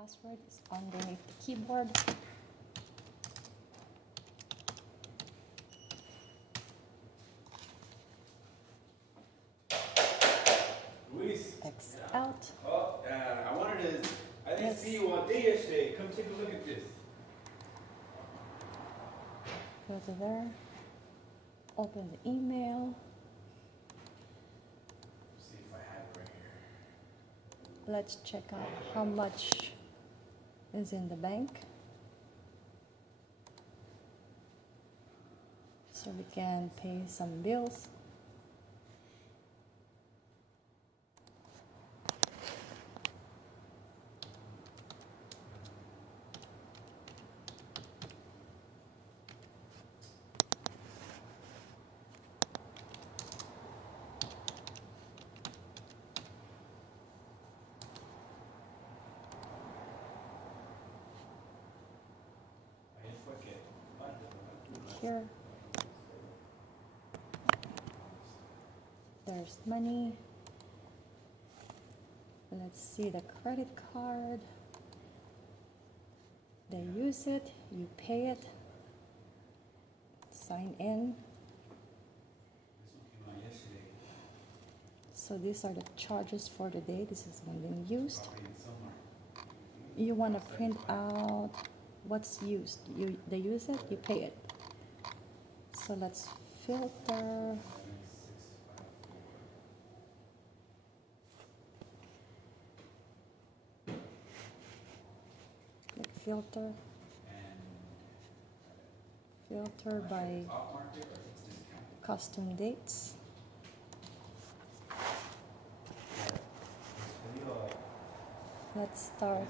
Password is underneath the keyboard. Luis. X out. Oh, I didn't see you all day yesterday. Come take a look at this. Go to there. Open the email. See if I have it right here. Let's check out how much is in the bank, so we can pay some bills. Here, there's money. Let's see the credit card. They use it, you pay it, sign in. So these are the charges for the day. This is one being used. You want to print out what's used. They use it, you pay it. So let's filter. Click filter. Filter by custom dates. Let's start.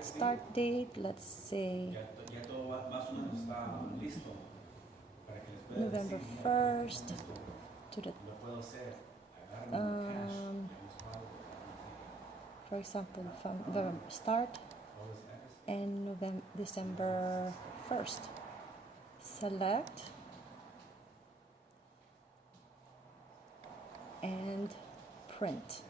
Start date, let's say November 1st to the for example from the start and December 1st. Select and print.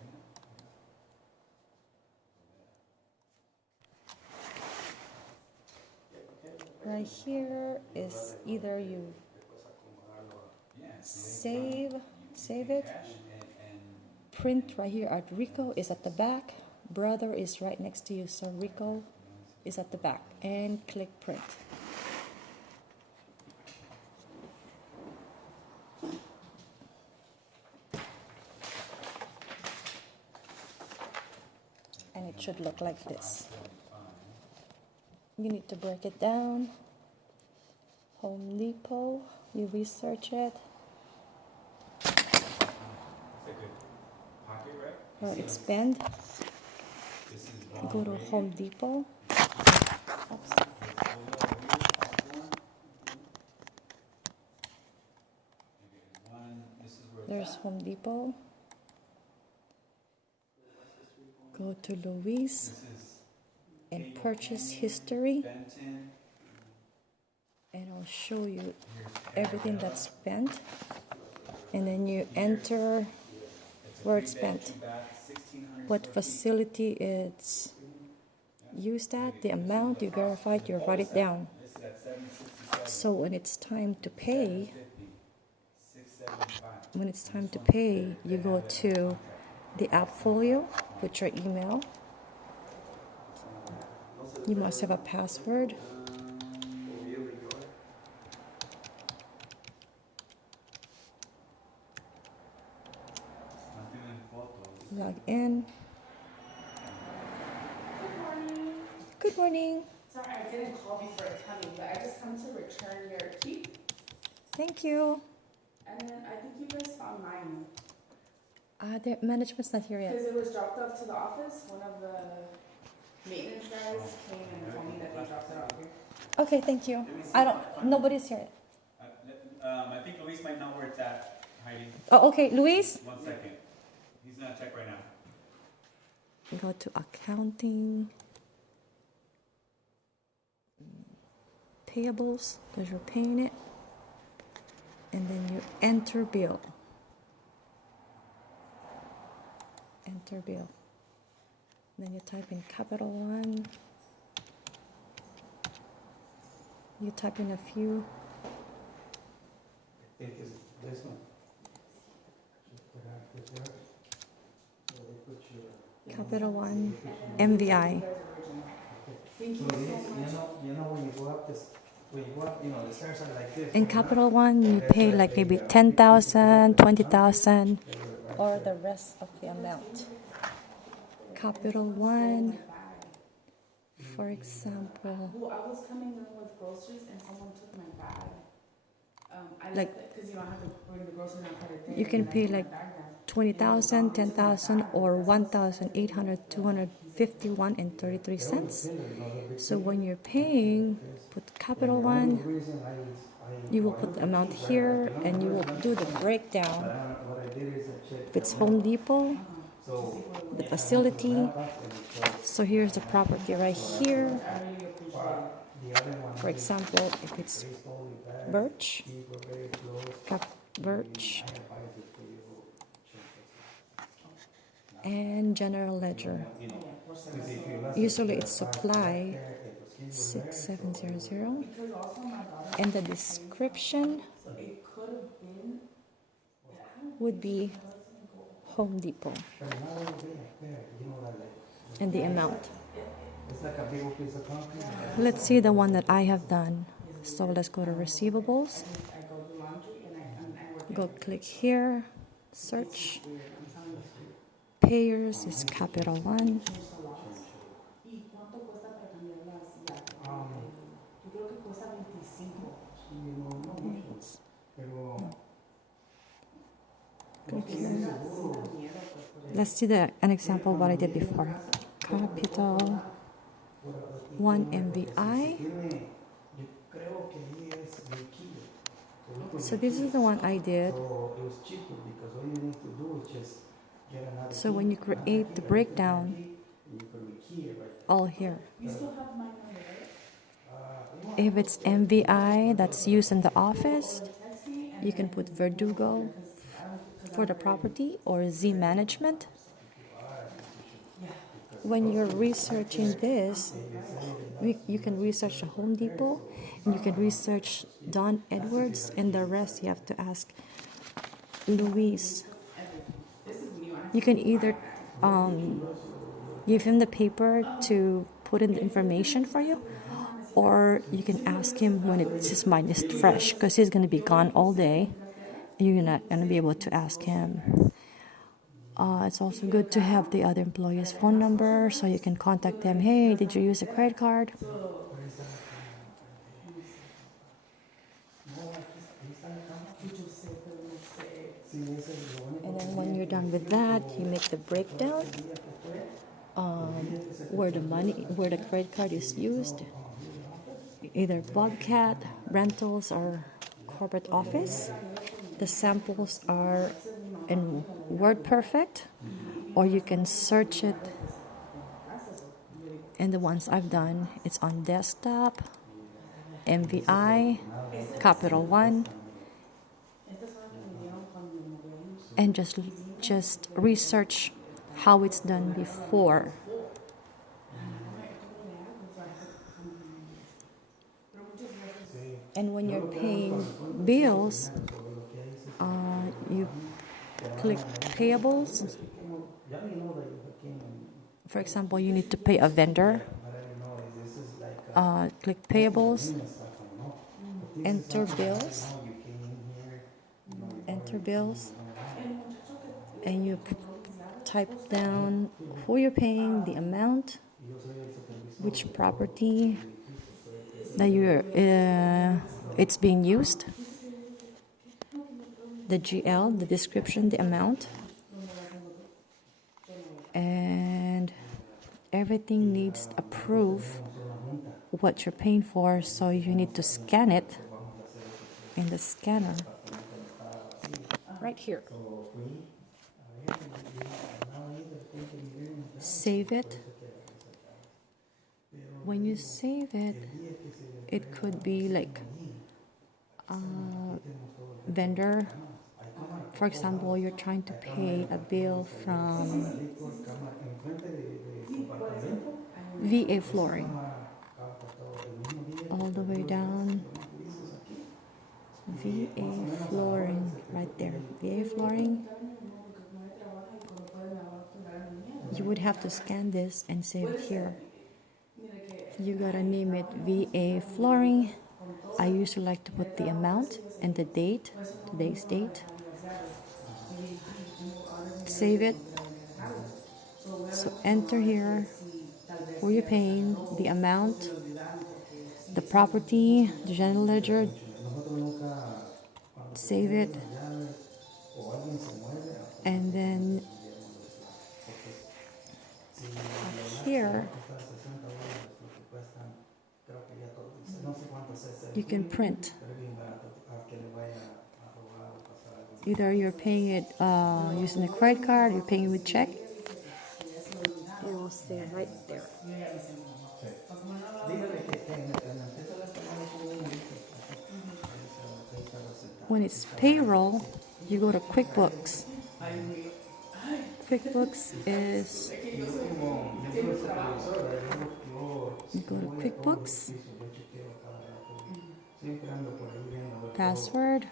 Right here is either you save it, print right here at Rico is at the back, brother is right next to you, so Rico is at the back, and click print. And it should look like this. You need to break it down. Home Depot, you research it. Or it's spent. Go to Home Depot. Oops. There's Home Depot. Go to Louise and purchase history, and I'll show you everything that's spent, and then you enter where it's spent, what facility it's used at, the amount, you verify it, you write it down. So when it's time to pay, you go to the Appfolio, put your email. You must have a password. Log in. Good morning. Good morning. Sorry, I didn't call before coming, but I just come to return your key. Thank you. And then I think you guys found mine. The management's not here yet. Because it was dropped off to the office. One of the maintenance guys came and told me that they dropped it off here. Okay, thank you. Nobody's here yet. I think Luis might know where it's at, Heidi. Oh, okay, Luis. 1 second. He's gonna check right now. Go to accounting. Payables, because you're paying it. And then you enter bill. Enter bill. Then you type in capital one. You type in a few. It is this one. Capital one, MVI. So this, you know when you go up this, when you go up, the stairs are like this. In capital one, you pay like maybe 10,000, 20,000, or the rest of the amount. Capital one, for example, Well, I was coming in with groceries and someone took my bag. I like because I have to bring the groceries and put it there. you can pay like 20,000, 10,000, or 1,800, 251 and 33 cents. So when you're paying, put capital one, you will put the amount here, and you will do the breakdown. If it's Home Depot, the facility. So here's the property right here. For example, if it's Birch, Birch, and General Ledger. Usually it's supply 6700, and the description would be Home Depot and the amount. Let's see the one that I have done. So let's go to receivables. Go click here, search. Payers is capital one. Click here. Let's see an example of what I did before. Capital one MVI. So this is the one I did. So when you create the breakdown, all here. If it's MVI that's used in the office, you can put Verdugo for the property or Z management. When you're researching this, you can research the Home Depot, and you can research Don Edwards, and the rest you have to ask Luis. You can either give him the paper to put in the information for you, or you can ask him when his mind is fresh, because he's going to be gone all day. You're not going to be able to ask him. It's also good to have the other employee's phone number so you can contact them. Hey, did you use a credit card? And then when you're done with that, you make the breakdown where the credit card is used, either Bobcat, rentals, or corporate office. The samples are in WordPerfect, or you can search it. And the ones I've done, it's on desktop, MVI, Capital One, and just research how it's done before. And when you're paying bills, you click payables. For example, you need to pay a vendor. Click payables, enter bills, and you type down who you're paying, the amount, which property that it's being used, the GL, the description, the amount, and everything needs a proof what you're paying for, so you need to scan it in the scanner right here. Save it. When you save it, it could be like vendor. For example, you're trying to pay a bill from VA flooring. All the way down. VA flooring right there. VA flooring. You would have to scan this and save it here. You gotta name it VA flooring. I usually like to put the amount and the date, today's date. Save it. So enter here who you're paying, the amount, the property, the general ledger. Save it. And then here you can print. Either you're paying it using a credit card, you're paying with check. It will stay right there. When it's payroll, you go to QuickBooks. QuickBooks is, you go to QuickBooks, password,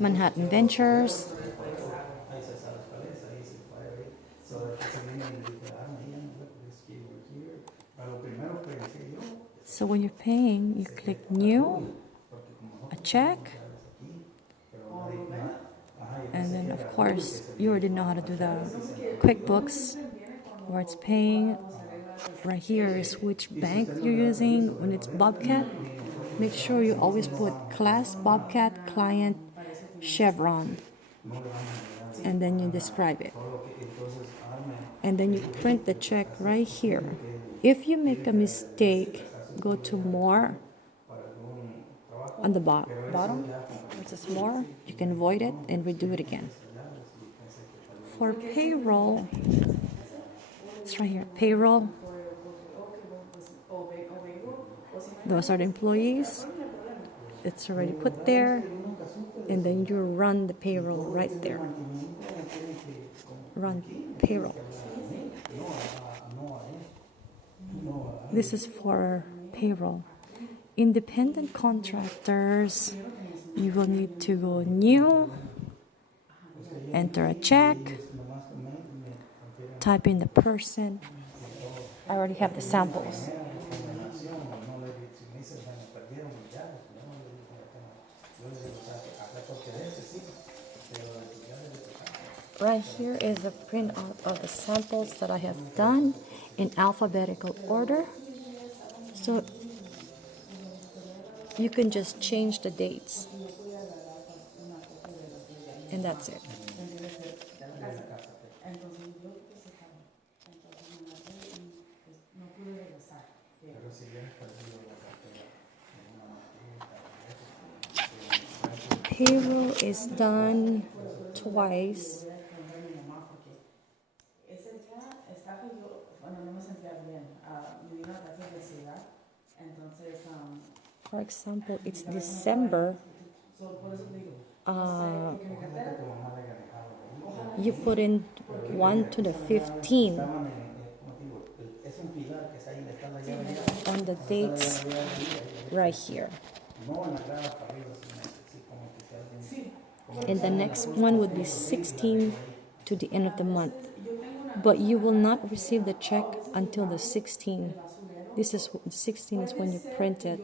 Manhattan Ventures. So when you're paying, you click new, a check, and then of course you already know how to do the QuickBooks where it's paying. Right here is which bank you're using. When it's Bobcat, make sure you always put class Bobcat, client, Chevron, and then you describe it. And then you print the check right here. If you make a mistake, go to more on the bottom, which is more. You can void it and redo it again. For payroll, it's right here, payroll. Those are the employees. It's already put there. And then you run the payroll right there. Run payroll. This is for payroll. Independent contractors, you will need to go new, enter a check, type in the person. I already have the samples. Right here is a printout of the samples that I have done in alphabetical order. So you can just change the dates. And that's it. Payroll is done twice. For example, it's December. You put in 1 to the 15 on the dates right here. And the next one would be 16 to the end of the month. But you will not receive the check until the 16. This is the 16 is when you print it.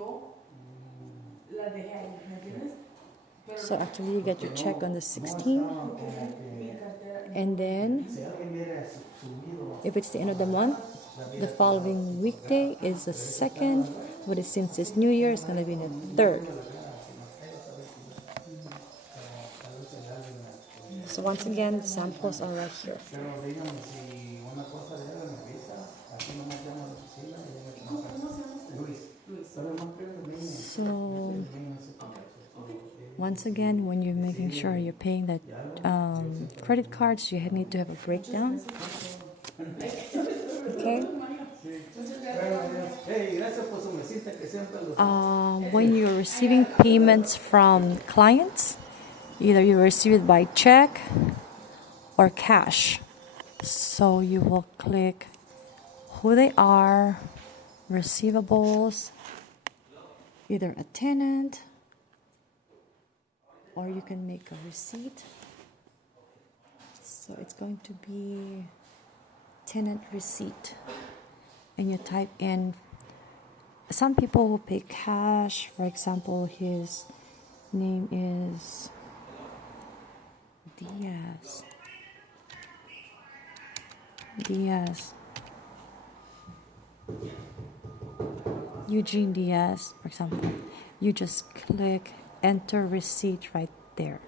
So actually you get your check on the 16th. And then if it's the end of the month, the following weekday is the 2nd. But since it's New Year, it's going to be the 3rd. So once again, the samples are right here. So once again, when you're making sure you're paying that credit cards, you need to have a breakdown. Okay. When you're receiving payments from clients, either you receive it by check or cash. So you will click who they are, receivables, either a tenant, or you can make a receipt. So it's going to be tenant receipt. And you type in, some people will pay cash. For example, his name is Diaz. Eugene Diaz, for example. You just click enter receipt right there.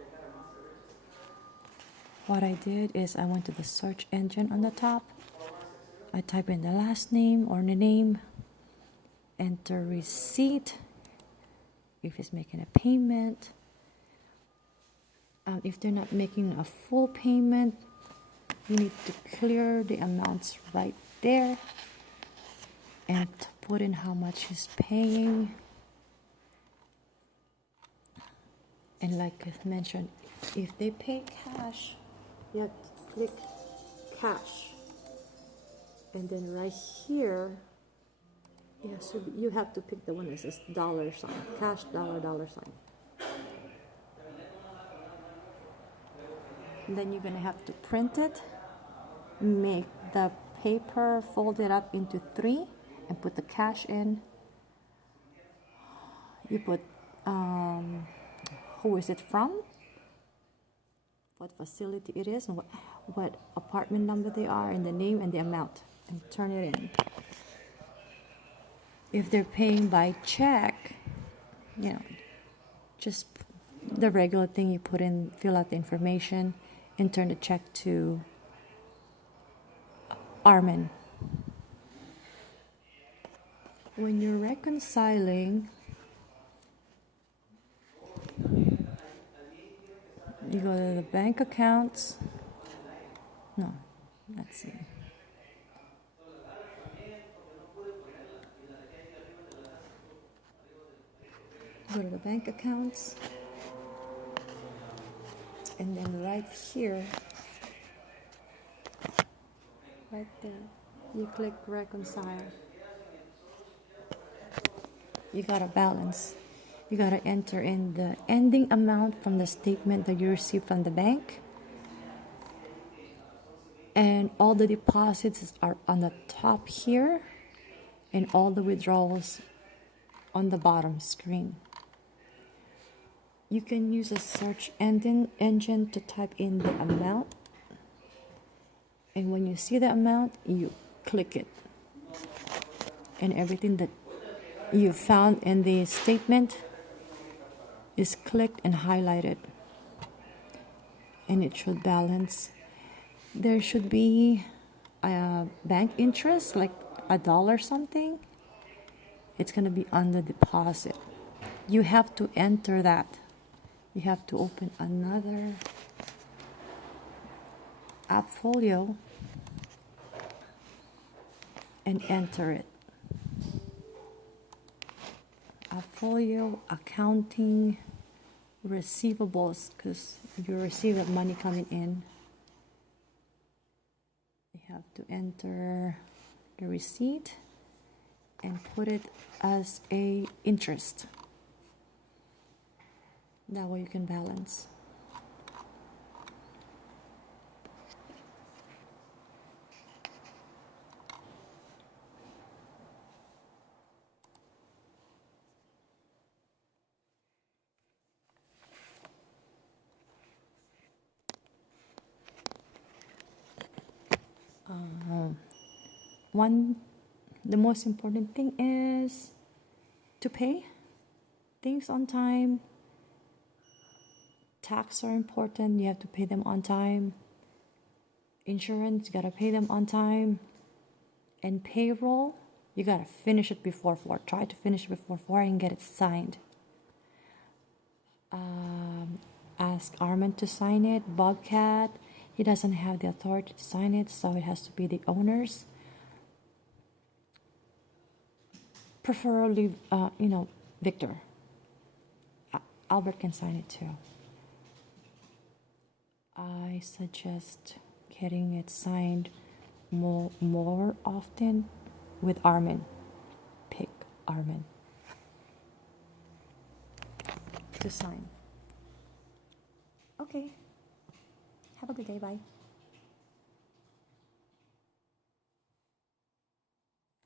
What I did is I went to the search engine on the top. I type in the last name or the name, enter receipt, if he's making a payment. If they're not making a full payment, you need to clear the amounts right there and put in how much he's paying. And like I mentioned, if they pay cash, you have to click cash. And then right here, yeah, so you have to pick the one that says dollar sign, cash dollar sign. And then you're gonna have to print it, make the paper, fold it up into 3, and put the cash in. You put who is it from, what facility it is, and what apartment number they are, and the name and the amount, and turn it in. If they're paying by check, just the regular thing you put in, fill out the information, and turn the check to Armin. When you're reconciling, you go to the bank accounts. No, let's see. Go to the bank accounts. And then right here, right there, you click reconcile. You got a balance. You got to enter in the ending amount from the statement that you received from the bank. And all the deposits are on the top here, and all the withdrawals on the bottom screen. You can use a search engine to type in the amount. And when you see the amount, you click it. And everything that you found in the statement is clicked and highlighted. And it should balance. There should be a bank interest, like $1 something. It's going to be on the deposit. You have to enter that. You have to open another Appfolio and enter it. Appfolio accounting receivables, because you receive money coming in. You have to enter the receipt and put it as a interest. That way you can balance. The most important thing is to pay things on time. Tax are important, you have to pay them on time. Insurance, you gotta pay them on time. And payroll, you gotta finish it before 4. Try to finish it before 4 and get it signed. Ask Armin to sign it. Bobcat, he doesn't have the authority to sign it, so it has to be the owners. Preferably, Victor. Albert can sign it too. I suggest getting it signed more often with Armin. Pick Armin to sign. Okay. Have a good day. Bye.